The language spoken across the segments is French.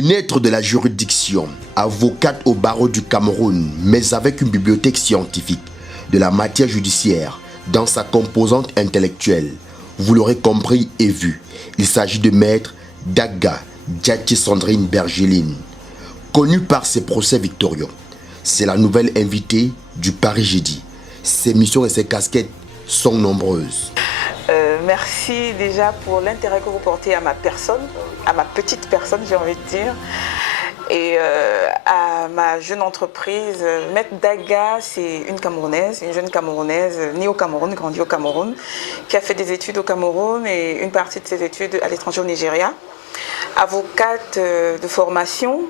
Fenêtre de la juridiction, avocate au barreau du Cameroun, mais avec une bibliothèque scientifique de la matière judiciaire dans sa composante intellectuelle. Vous l'aurez compris et vu, il s'agit de maître Daga Djatchi Sandrine Bergeline, connue par ses procès victorieux. C'est la nouvelle invitée du Paris Jeudi. Ses missions et ses casquettes sont nombreuses. Merci déjà pour l'intérêt que vous portez à ma personne, à ma petite personne, j'ai envie de dire, et à ma jeune entreprise. Maître Daga, c'est une Camerounaise, une jeune Camerounaise, née au Cameroun, grandie au Cameroun, qui a fait des études au Cameroun et une partie de ses études à l'étranger au Nigeria. Avocate de formation,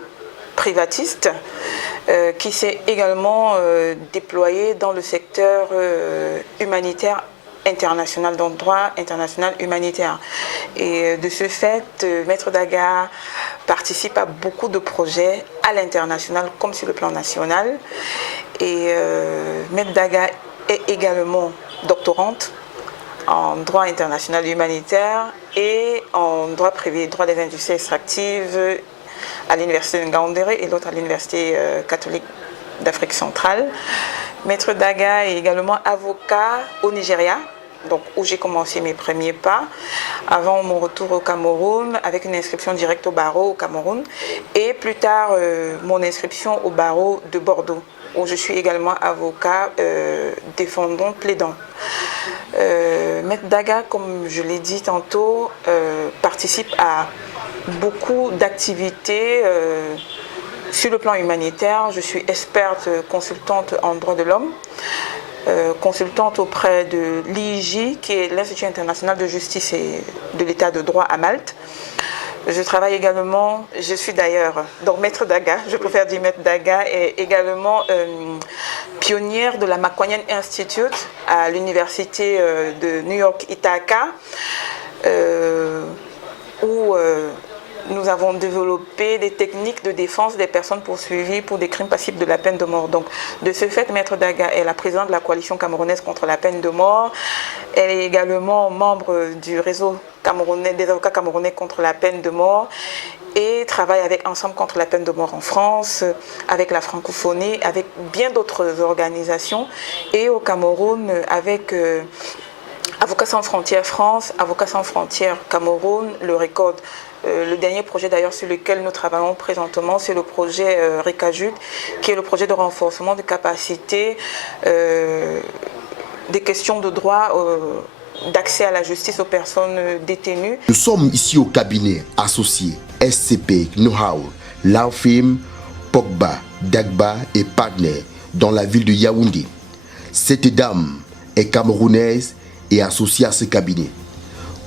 privatiste, qui s'est également déployée dans le secteur humanitaire international, donc droit international humanitaire. Et de ce fait, Maître Daga participe à beaucoup de projets à l'international comme sur le plan national. Et Maître Daga est également doctorante en droit international humanitaire et en droit privé, droit des industries extractives à l'université de Ngaoundéré et l'autre à l'université catholique d'Afrique centrale. Maître Daga est également avocat au Nigeria, donc où j'ai commencé mes premiers pas, avant mon retour au Cameroun, avec une inscription directe au barreau au Cameroun, et plus tard mon inscription au barreau de Bordeaux, où je suis également avocat défendant, plaidant. Maître Daga, comme je l'ai dit tantôt, participe à beaucoup d'activités sur le plan humanitaire. Je suis experte consultante en droits de l'homme, consultante auprès de l'IIJ, qui est l'Institut international de justice et de l'état de droit à Malte. Je travaille également, je suis d'ailleurs, donc Maître Daga, je préfère dire Maître Daga, est également pionnière de la Macquarian Institute à l'université de New York Ithaca, où nous avons développé des techniques de défense des personnes poursuivies pour des crimes passibles de la peine de mort. Donc, de ce fait, Maître Daga est la présidente de la coalition camerounaise contre la peine de mort. Elle est également membre du réseau camerounais, des avocats camerounais contre la peine de mort et travaille avec Ensemble contre la peine de mort en France, avec la francophonie, avec bien d'autres organisations et au Cameroun avec Avocats sans frontières France, Avocats sans frontières Cameroun, le RECOD. Le dernier projet d'ailleurs sur lequel nous travaillons présentement, c'est le projet RECAJUD, qui est le projet de renforcement de capacité des questions de droit d'accès à la justice aux personnes détenues. Nous sommes ici au cabinet associé SCP Know-how, Law Firm, Pogba, Dagba et Partner dans la ville de Yaoundé. Cette dame est camerounaise et associée à ce cabinet.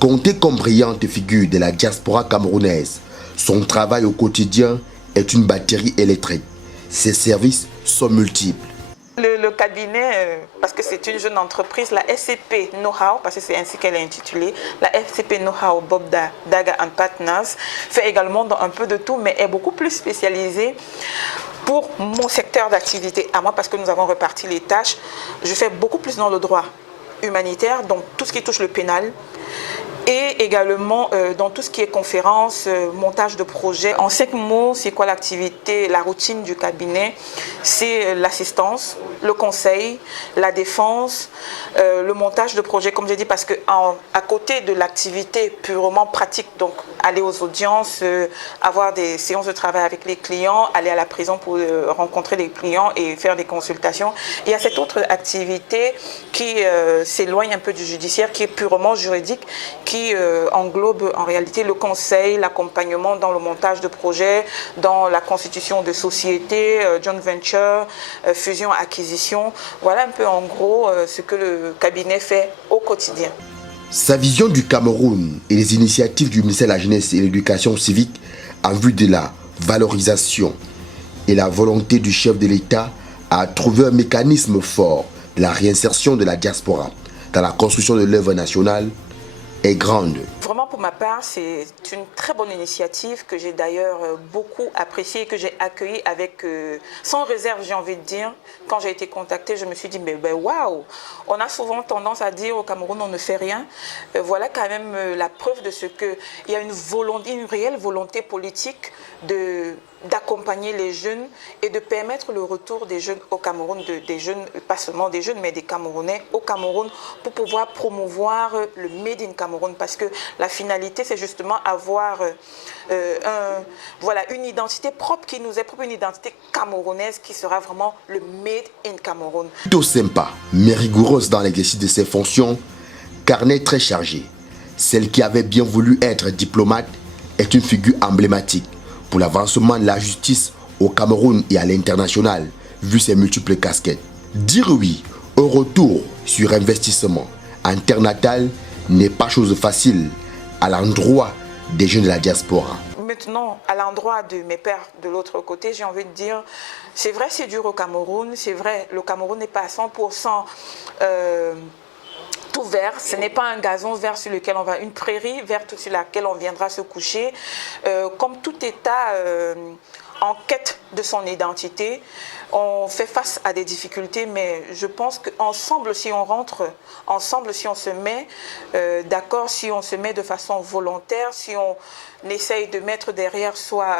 Comptée comme brillante figure de la diaspora camerounaise, son travail au quotidien est une batterie électrique. Ses services sont multiples. Le cabinet, parce que c'est une jeune entreprise, la SCP Know-how, parce que c'est ainsi qu'elle est intitulée, la SCP Know-how Bob Daga and Partners, fait également un peu de tout, mais est beaucoup plus spécialisée pour mon secteur d'activité à moi, parce que nous avons reparti les tâches. Je fais beaucoup plus dans le droit humanitaire, donc tout ce qui touche le pénal, et également dans tout ce qui est conférences, montage de projets. En 5 mots, c'est quoi l'activité, la routine du cabinet? C'est l'assistance, le conseil, la défense, le montage de projets, comme j'ai dit, parce que à côté de l'activité purement pratique, donc aller aux audiences, avoir des séances de travail avec les clients, aller à la prison pour rencontrer les clients et faire des consultations, il y a cette autre activité qui s'éloigne un peu du judiciaire, qui est purement juridique, qui englobe en réalité le conseil, l'accompagnement dans le montage de projets, dans la constitution de sociétés, joint venture, fusion-acquisition. Voilà un peu en gros ce que le cabinet fait au quotidien. Sa vision du Cameroun et les initiatives du ministère de la Jeunesse et de l'Éducation civique en vue de la valorisation et la volonté du chef de l'État à trouver un mécanisme fort de la réinsertion de la diaspora dans la construction de l'œuvre nationale est grande. Vraiment, pour ma part, c'est une très bonne initiative que j'ai d'ailleurs beaucoup appréciée et que j'ai accueillie avec, sans réserve, j'ai envie de dire. Quand j'ai été contactée, je me suis dit, mais waouh, on a souvent tendance à dire au Cameroun, on ne fait rien. Voilà quand même la preuve de ce qu'il y a une réelle volonté politique d'accompagner les jeunes et de permettre le retour des jeunes au Cameroun, des jeunes, pas seulement des jeunes, mais des Camerounais au Cameroun pour pouvoir promouvoir le Made in Cameroun. Parce que la finalité, c'est justement avoir une identité propre qui nous est propre, une identité camerounaise qui sera vraiment le Made in Cameroun. Plutôt sympa, mais rigoureuse dans l'exercice de ses fonctions, carnet très chargé. Celle qui avait bien voulu être diplomate est une figure emblématique pour l'avancement de la justice au Cameroun et à l'international, vu ses multiples casquettes. Dire oui au retour sur investissement internatal n'est pas chose facile à l'endroit des jeunes de la diaspora. Maintenant, à l'endroit de mes pères de l'autre côté, j'ai envie de dire, c'est vrai, c'est dur au Cameroun, c'est vrai, le Cameroun n'est pas à 100% tout vert, ce n'est pas un gazon vert sur lequel on va, une prairie verte sur laquelle on viendra se coucher. Comme tout État en quête de son identité, on fait face à des difficultés, mais je pense qu'ensemble, si on rentre, ensemble, si on se met d'accord, si on se met de façon volontaire, si on essaye de mettre derrière soi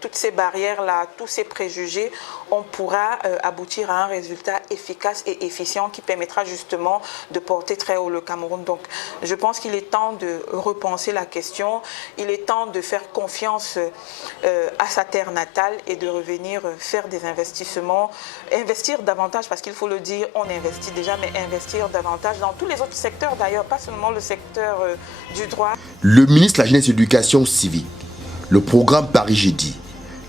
toutes ces barrières-là, tous ces préjugés, on pourra aboutir à un résultat efficace et efficient qui permettra justement de porter très haut le Cameroun. Donc, je pense qu'il est temps de repenser la question, il est temps de faire confiance à sa terre natale et de revenir faire des investissements, investir davantage, parce qu'il faut le dire, on investit déjà, mais investir davantage dans tous les autres secteurs d'ailleurs, pas seulement le secteur du droit. Le ministre de la Jeunesse et de l'Éducation civique, le programme Paris Jeudi,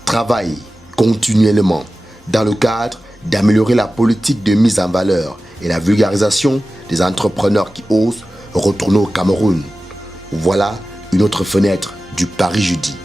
travaille continuellement dans le cadre d'améliorer la politique de mise en valeur et la vulgarisation des entrepreneurs qui osent retourner au Cameroun. Voilà une autre fenêtre du Paris Jeudi.